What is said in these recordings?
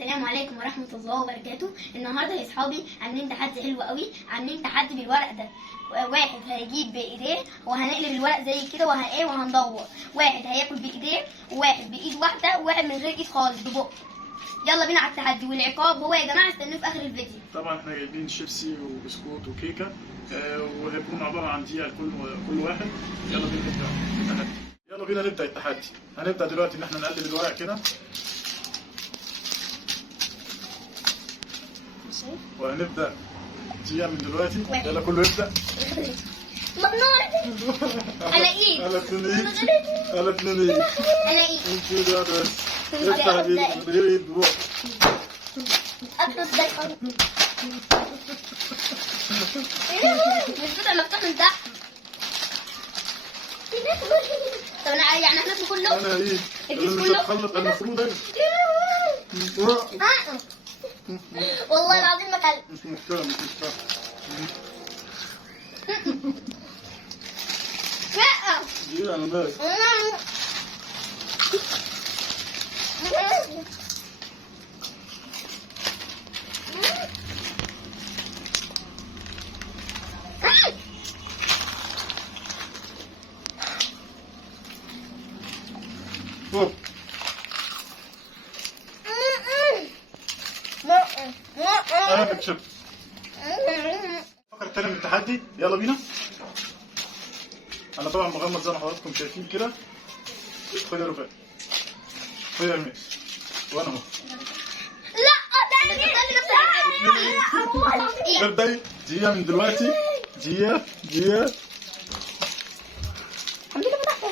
السلام عليكم ورحمة الله وبركاته. النهارده يا اصحابي عاملين تحدي حلو قوي، عاملين تحدي بالورق ده. واحد هيجيب بايديه وهنقلب الورق زي كده وهندور. واحد هياكل بايديه وواحد بايد واحدة وواحد من غير ايد خالص ببق. يلا بينا على التحدي، والعقاب هو يا جماعة استنوه في اخر الفيديو. طبعا احنا جايبين شيبسي وبسكوت وكيكه وهيكون عباره عن دقيقه لكل واحد. يلا بينا نبدا التحدي. يلا بينا نبدا التحدي. هنبدا دلوقتي ان احنا نقلب الورق كده وهنبدا دقيقه من دلوقتي. يلا كله يبدا. ممنوع. انا ايد. انا اتنين ايد. انا ايد. انت ده بس. افتح ايد من غير ايد بوق. اطلب ده خالص. مش بتاع مفتوح من تحت. طب انا يعني هناكل كله؟ انا ايد. الكيس مش كله؟ هتخلط المفروض انا. والله العظيم ما كلت. مش مشكله. لا. دي انا مالي. فوق. انا كتشب. فكر تاني من التحدي. يلا بينا. انا طبعا مغمض زي ما حضراتكم شايفين كده. خد يا رفاق. خد يا رميس. وانا اهو. لا ابدأي. دقيقة من دلوقتي. دقيقة.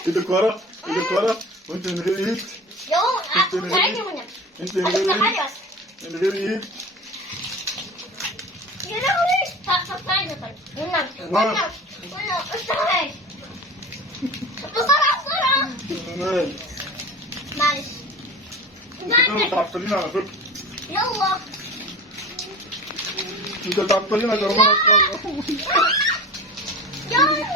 ايدك ورا. وانت من غير ايد. انت من غير ايد. من غير ايد. يا لهوي. فكرني طيب. بسرعة. مالي. معلش. انتوا تعطلين على فكرة. يلا. انتوا تعطلين يا جماعة. يلا.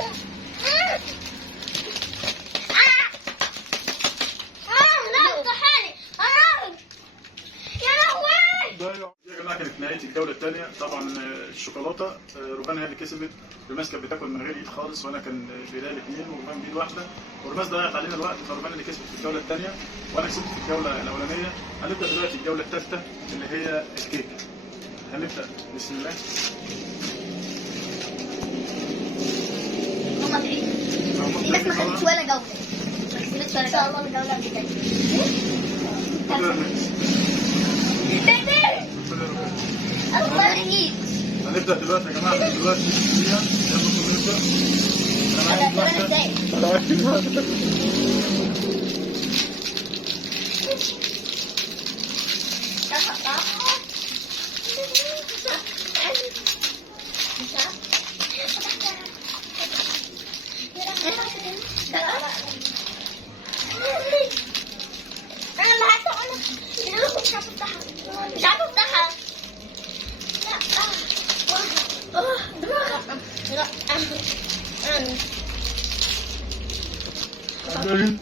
لا صحاني. يا لهوي. يا جماعه كانت نهايه الجوله الثانيه. طبعا الشوكولاته روبان هي اللي كسبت. ريماس كانت بتاكل من غير ايد خالص وانا كان في ايديا الاثنين وروبان بايد واحده. وريماس ضيعت علينا الوقت فروبان اللي كسبت في الجوله الثانيه وانا كسبت في الجوله الاولانيه. هنبدا دلوقتي الجوله الثالثه اللي هي الكيك. هنبدا بسم الله. ماما تعيد. دي بس ما خدتش ولا جولة. ما كسبتش ولا جولة. الله الجولة اللي جاية. أصغر إيد. هنبدا دلوقتي يا جماعه دلوقتي دقيقه. يلا كله يبدا. انا عايز واحده. مش عارفة افتحها. لا. 40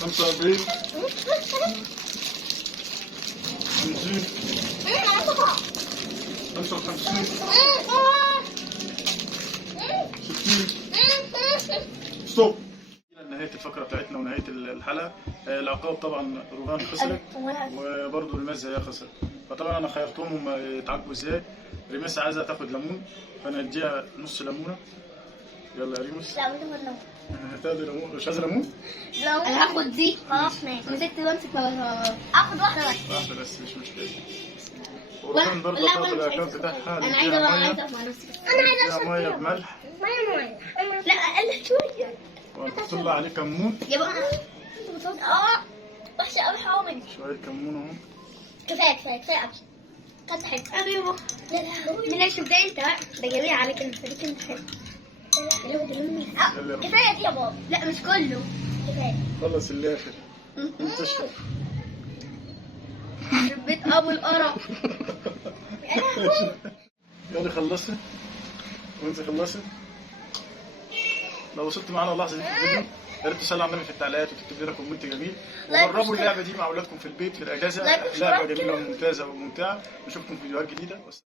45 50 55 60. ستوب. نهاية الفقرة بتاعتنا ونهاية الحلقة. العقاب طبعا روبان خسرت وبرضه ريماس هي خسرت. فطبعا انا خيرتهم هم يتعاقبوا ازاي. ريماس عايزة تاخد ليمون فانا اديها نص ليمونة. يلا يا ريموس. لا بدي ليمون. هتاخدي ليمون. مش عايزة ليمون؟ انا هاخد دي. خلاص ماشي. مسكت وامسك اخد واحدة بس. واحدة بس مش مشكلة. وروبان برضه هتاخد الاكونت بتاعها. انا عايزة اقف مع نفسي. انا عايزة اشرب مية بملح. لا اقل شوية. وهتطلع عليه كمون. يا بقى وحشة قوي حامل. شوية كمون اهو. كفاية قد حلو. ايوه. من ايش بدأ انت بقى؟ ده جميل عليك انت. ليك انت حلو. كفاية دي يا بابا. لا مش كله. كفاية. خلص الاخر. انت اشرب. بيت ابو القرف. يلا خلصت وانت خلصت. لو وصلت معانا اللحظه دي في الفيديو يا ريت تصلوا على النبي في التعليقات وتكتب لنا كومنت جميل، لايك وجربوا واشتراك. اللعبه دي مع اولادكم في البيت في الاجازه، لايك لعبه واشتراك جميله كده. وممتازه وممتعه. نشوفكم في فيديوهات جديده.